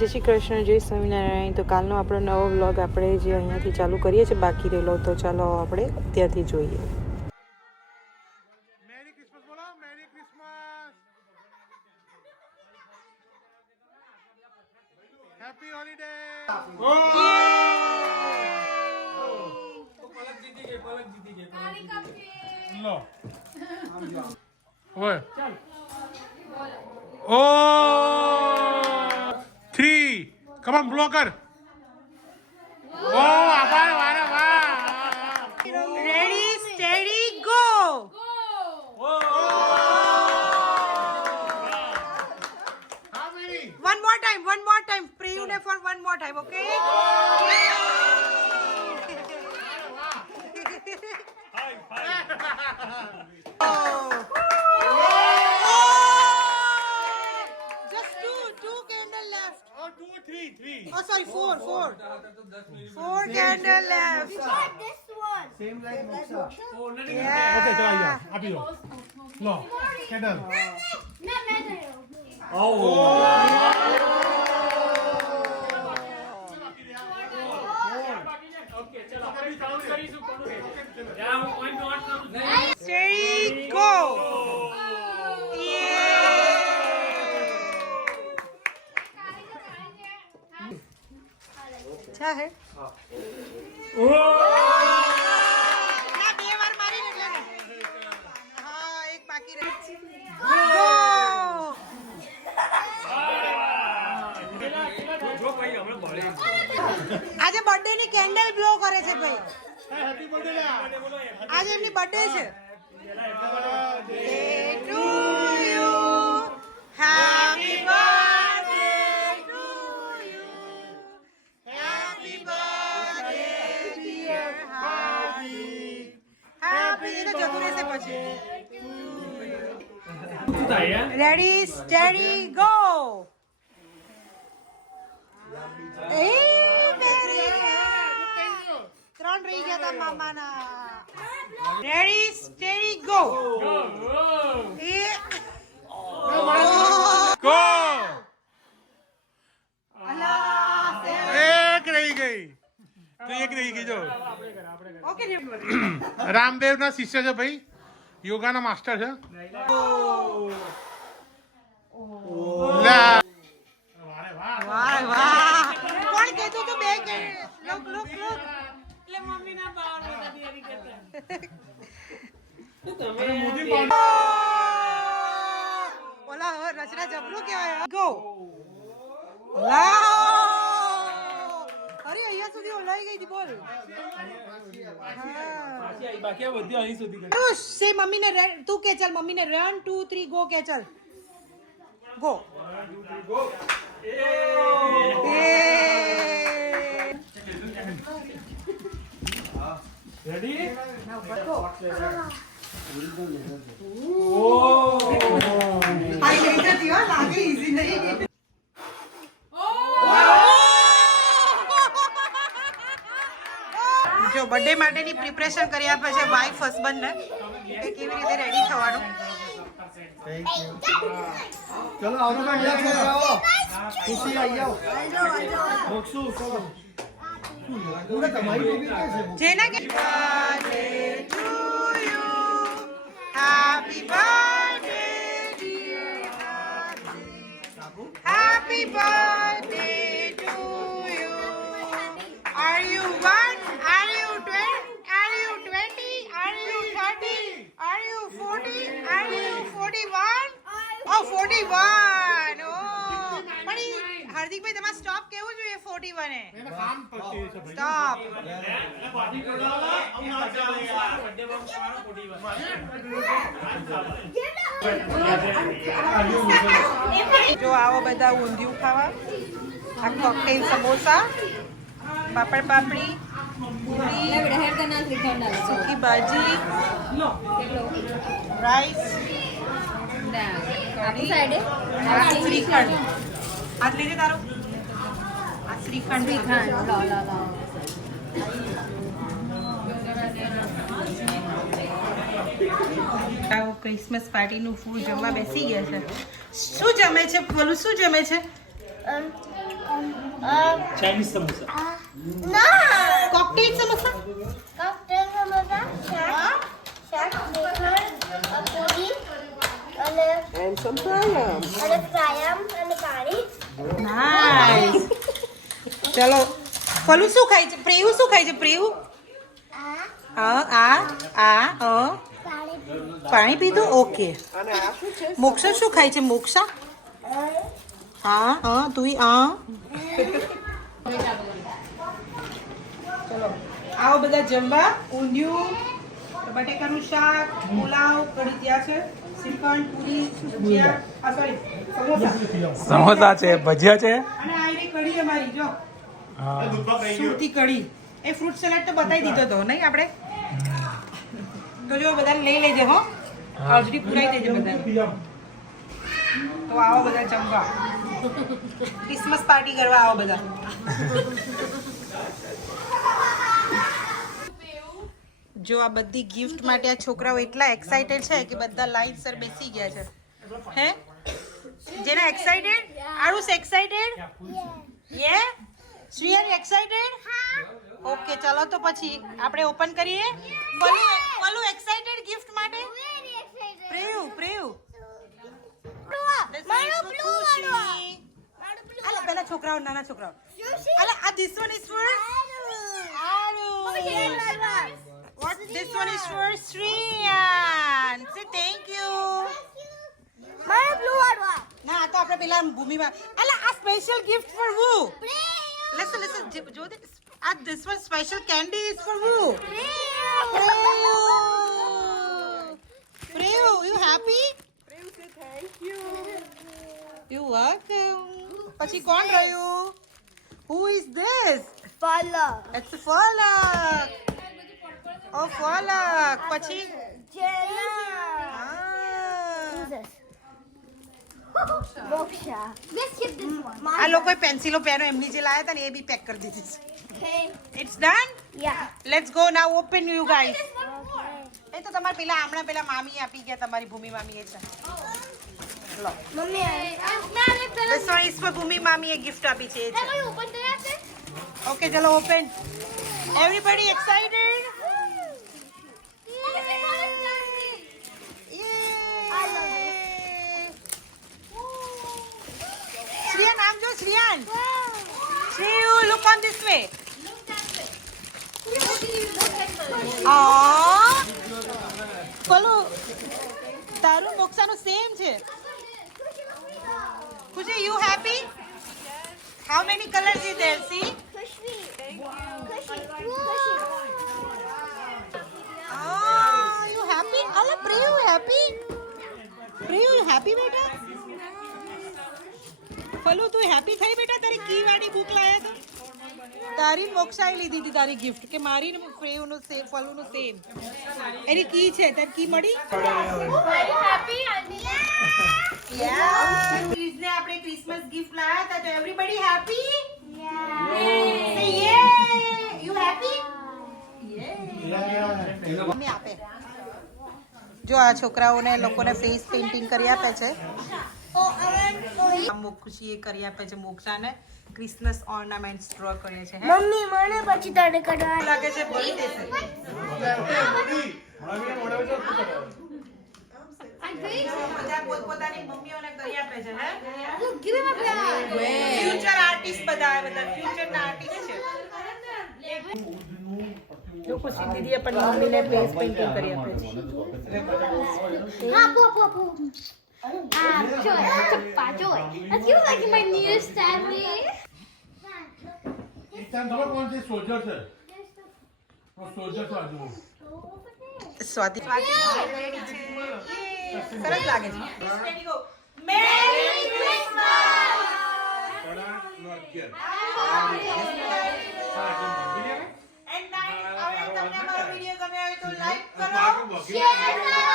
જય શ્રી કૃષ્ણ, જય સ્વામિનારાયણ. તો કાલનો આપણો નવો વ્લોગ આપણે જે અહીંયાથી ચાલુ કરીએ છીએ બાકી રહેલો, તો ચાલો આપણે ત્યાંથી જોઈએ. મેરી ક્રિસમસ બોલો, મેરી ક્રિસમસ, હેપી હોલિડે. લો ઓય ઓ 3 કમ ઓન બ્લોકર. ઓ આભાર વારે વાહ. Ready steady go. One more time. Pray you for one more time, okay? Just two candle left. Oh, 2 3 Oh, sorry, four. Four candle left. This one. Same like Moksha. Yeah. Okay ચલો આઈ જાઓ આપી દો. લો candle. Steady go. अच्छा है. ના, બે વાર મારીને એટલે ને. હા, એક બાકી રહી. Go. આજે બર્થડે ની કેન્ડલ બ્લો કરે છે ભાઈ. Happy birthday. આજે એમની બર્થડે છે. Day to you. Happy birthday to you. Happy birthday dear Hardik. Happy તો જતું રહેશે પછી. Ready, steady, go. એ મેરી ત્રણ રહી ગયા તા મામાના. Ready steady go. ગો. એક રહી ગઈ. તો એક રહી ગઈ જો. ઓકે રામદેવ ના શિષ્ય છે ભાઈ, યોગા ના માસ્ટર છે. લા. વાહ વાહ. કોણ કીધું તું બે કે લોક એટલે મમ્મી ના બાર બધા તૈયારી કરતા. ઓલા રચના જબરું કહેવાય. ગો. અરે અહીંયા સુધી ઓલાઈ ગઈ હતી બોલ. સે મમ્મીને તું કે ચાલ, મમ્મીને 1 2 3 ગો કે ચાલ. ગો. રેડી. જો બર્થડે માટેની પ્રિપરેશન કરી આપે છે વાઈફ હસબન્ડ ને કે કેવી રીતે રેડી થવાનું. Thank you. चलो आओ तो बढ़िया से आओ. खुशी आई आओ. मोक्षु चलो. पूरा तुम्हारी टीवी कैसे? જેના કે birthday to you, happy birthday dear Hardik, happy birthday to you. Are you 1? Are you 20? Are you 20? Are you 30? Are you 40? Are you 41? Oh, 41. Oh, પણ હાર્દિકભાઈ તમારે સ્ટોપ કેવું જોઈએ 41 એ. એને કામ પડતી છે ભાઈ. સ્ટોપ. જો આવો બધા ઊંધિયું ખાવા, આ કોકટેલ સમોસા, પાપડ પાપડી, પૂરી, સૂકી ભાજી, રાઈસ, શ્રીખંડ. હાથ લીધે તારો આ શ્રીખંડ. ક્રિસમસ પાર્ટીનું ફૂડ જમવા બેસી ગયા છે. શું જમે છે ભલું? શું જમે છે? Chinese samosa cocktail samosa And some prayam. Nice ચલો ફલુ શું ખાય છે પ્રેયુ શું ખાય છે પ્રેયુ પાણી પીધું ઓકે અને આ શું છે? મોક્ષા શું ખાય છે મોક્ષા તું ચલો આવો બધા જમવા ઊંધિયું બટેકાનું શાક પુલાવ કઢી ત્યાં છે શ્રીખંડ પૂરી ભજીયા સોરી સમોસા समोसा છે ભજીયા છે અને આ રહી કઢી અમારી જો સુરતી કઢી એ ફ્રૂટ સલાડ તો બતાવી દીધો તો નહીં આપણે તો જો બધાને લઈ લેજે હો હાજરી પુરાઈ દેજે બધાને તો આવો બધા જમવા ક્રિસમસ પાર્ટી કરવા આવો બધા જો આ બધી ગિફ્ટ માટે આ છોકરાઓ એટલા એક્સાઇટેડ છે કે બધા લાઈનસર બેસી ગયા છે હે જેના એક્સાઇટેડ આરુષ એક્સાઇટેડ યે શ્રીયન એક્સાઇટેડ ઓકે ચલો તો પછી આપણે ઓપન કરીએ બોલો એક્સાઇટેડ ગિફ્ટ માટે પ્રેયુ આલા પેલા છોકરાઓ નાના છોકરાઓ આલા આ this one is four What? This one is for Shriyan. Say thank you. મારો બ્લુ વાળો ના આ તો આપણે પેલા ભૂમિમાં અલા આ special gift for who? Listen જો દે આ this one special candy is for who? Preyu, you happy? Preyu say thank you. You welcome. પછી કોણ રહ્યું? Who is this? Pala It's Falak. Oh Falak. પછી જેના Moksha let's keep this one આ લોકોએ પેન્સિલો પેનો એમની જે લાયા હતા ને એ બી પેક કરી દીધી છે okay it's done yeah let's go now open you guys એ તો તમારે પેલા હમણાં પેલા મામી આપી ગયા તમારી ભૂમિ મામી એ છે લો mummy this one is for Bhumi મામી એ ગિફ્ટ આપી છે એ છે ઓપન કર્યા છે ઓકે ચલો open everybody excited Shriyan, naam jo Shriyan. Shriyu, look on this way. Aww. Follow. તારું મોક્ષાનું સેમ છે. Khushi, you happy? How many colors is there? See? ખુશી Ah, you happy? Alla, Preyu happy? Preyu, you happy બેટા? Flu તું happy થઈ બેટા તારી કી વાળી book લાયા તો તારી મોક્ષાએ લીધી હતી તારી ગિફ્ટ કે મારી ને પ્રેયુનું સેમ ફલુનું સેમ એની કી છે તારી કી મળી યા ક્રિસને આપણે ક્રિસમસ ગિફ્ટ લાયા હતા તો એવરીબડી હેપી સે યે યુ હેપી મમ્મી આપે જો આ છોકરાઓને લોકોને ફેસ પેઇન્ટિંગ કરી આપે છે ખુશી એ કરી આપે છે મોક્ષાને ક્રિસમસ ઓર્નામેન્ટ્સ ડ્રો કરે છે મમ્મી મને પછી તને કઢવા લાગે છે બોલી દેશે બધા પોતપોતાની મમ્મીઓને કરી આપે છે હે ફ્યુચર આર્ટિસ્ટ બધા ફ્યુચરના આર્ટિસ્ટ છે જો ખુશી દીદીએ પણ મમ્મીને ફેસ પેઇન્ટિંગ કરી આપે છે હા પો Joy, Chappa, Joy. That's you like my nearest family. कौन से सोल्जर है वो सोल्जर तो आज સ્વાતિ સરસ લાગે છે મેરી ક્રિસમસ એન્ડ નાઇટ હવે તમને અમારો વિડિયો ગમ્યો હોય તો લાઈક કરો શેર કરો